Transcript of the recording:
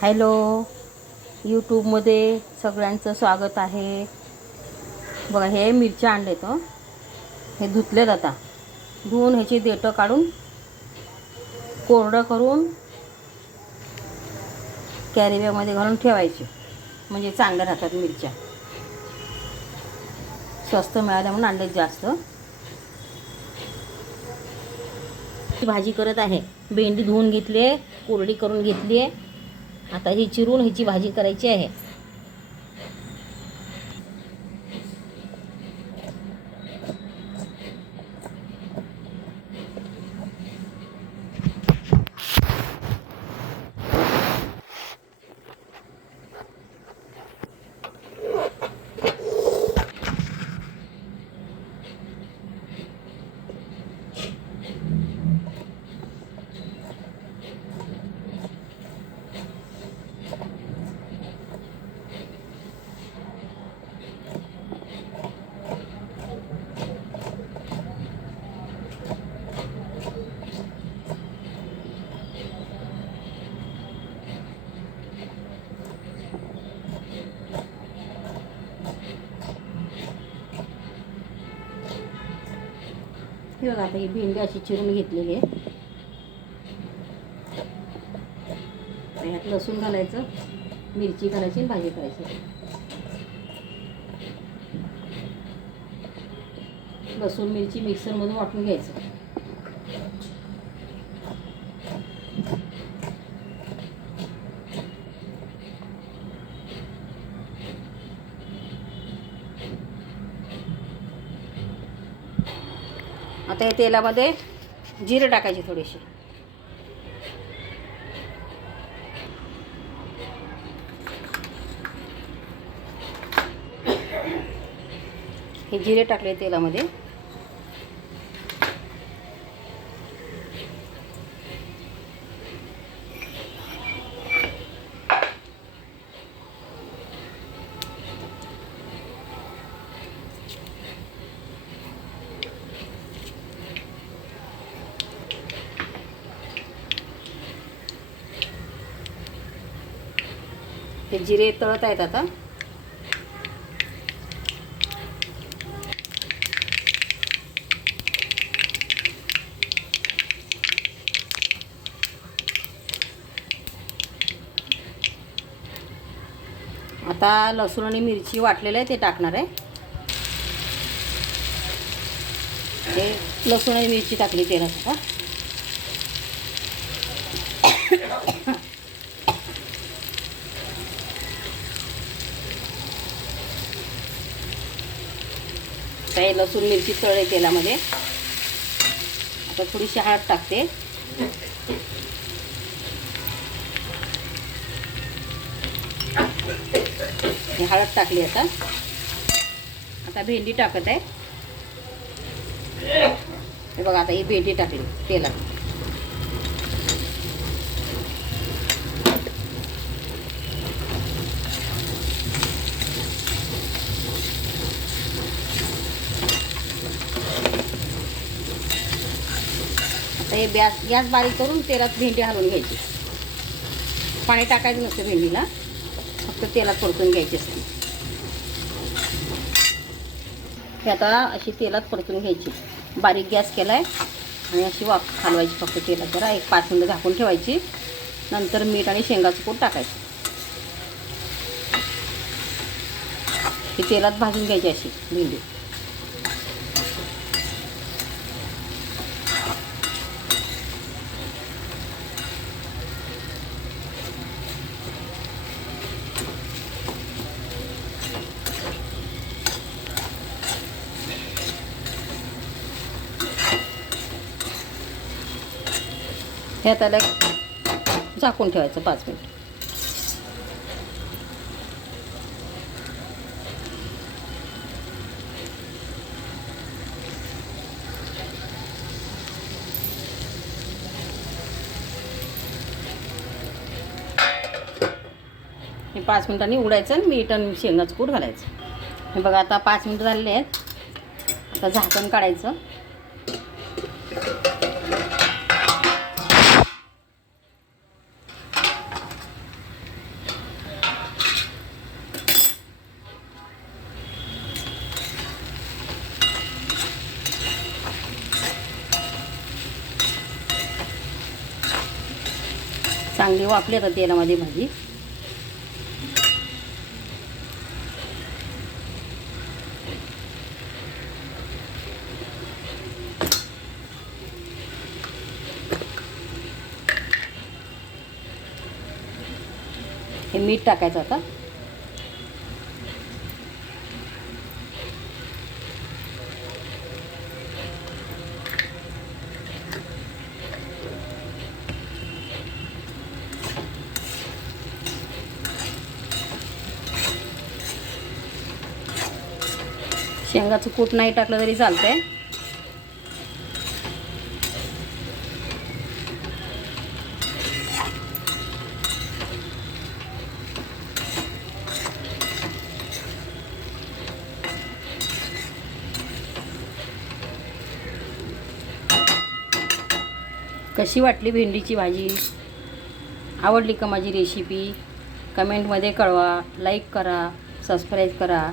Hello, यूट्यूबमध्ये सगळ्यांचं स्वागत आहे. बघा, हे मिरच्या आणलेत. हे धुतलेत. आता धुवून ह्याची देठं काढून कोरडं करून कॅरी बॅगमध्ये घालून ठेवायचे, म्हणजे चांगल्या राहतात मिरच्या. स्वस्त मिळाल्या म्हणून आणलेत जास्त. भाजी करत आहे. भेंडी धुवून घेतली आहे, कोरडी करून घेतली आहे. आता ही चिरून ह्याची भाजी करायची आहे. हे बघा, आता ही भेंडी अशी चिरून घेतलेली आहे. यात लसूण घालायचं, मिरची घालायची आणि भाजी करायची. लसूण मिरची मिक्सरमधून वाटून घ्यायचं. आता या तेलामध्ये जिरे टाकायचे थोडेसे. हे जिरे टाकले तेलामध्ये. हे जिरे तळत आहेत आता. आता लसूण आणि मिरची वाटलेलं आहे ते टाकणार आहे. हे लसूण आणि मिरची टाकली तेलात. आता हे लसूण मिरची तळले तेलामध्ये. आता थोडीशी हळद टाकते. हे हळद टाकली. आता भेंडी टाकत आहे. हे बघा, आता ही भेंडी टाकली तेलात. आता हे गॅस बारीक करून तेलात भेंडी हलवून घ्यायची. पाणी टाकायचं नसतं भेंडीला, फक्त तेलात परतून घ्यायची असते. हे आता अशी तेलात परतून घ्यायची. बारीक गॅस केला आहे आणि अशी हलवायची फक्त तेलात. जरा 1-5 मिनिटं झाकून ठेवायची. नंतर मीठ आणि शेंगाचं कूट टाकायचं. ही तेलात भाजून घ्यायची अशी भेंडी. हे आता झाकून ठेवायचं 5 मिनिट. हे 5 मिनिटांनी उडायचं आणि मीठ आणि शेंगाचं कूट घालायचं. हे बघा, आता 5 मिनिटं झालेले आहेत. आता झाकण काढायचं. चांगली वाफली आता तेलामध्ये भाजी. हे मीठ टाकायचं आता. शेंगाचं कूट नाही टाकलं तरी चालतंय. कशी वाटली भेंडीची भाजी? आवडली का माझी रेसिपी? कमेंटमध्ये कळवा. लाईक करा, सबस्क्राईब करा.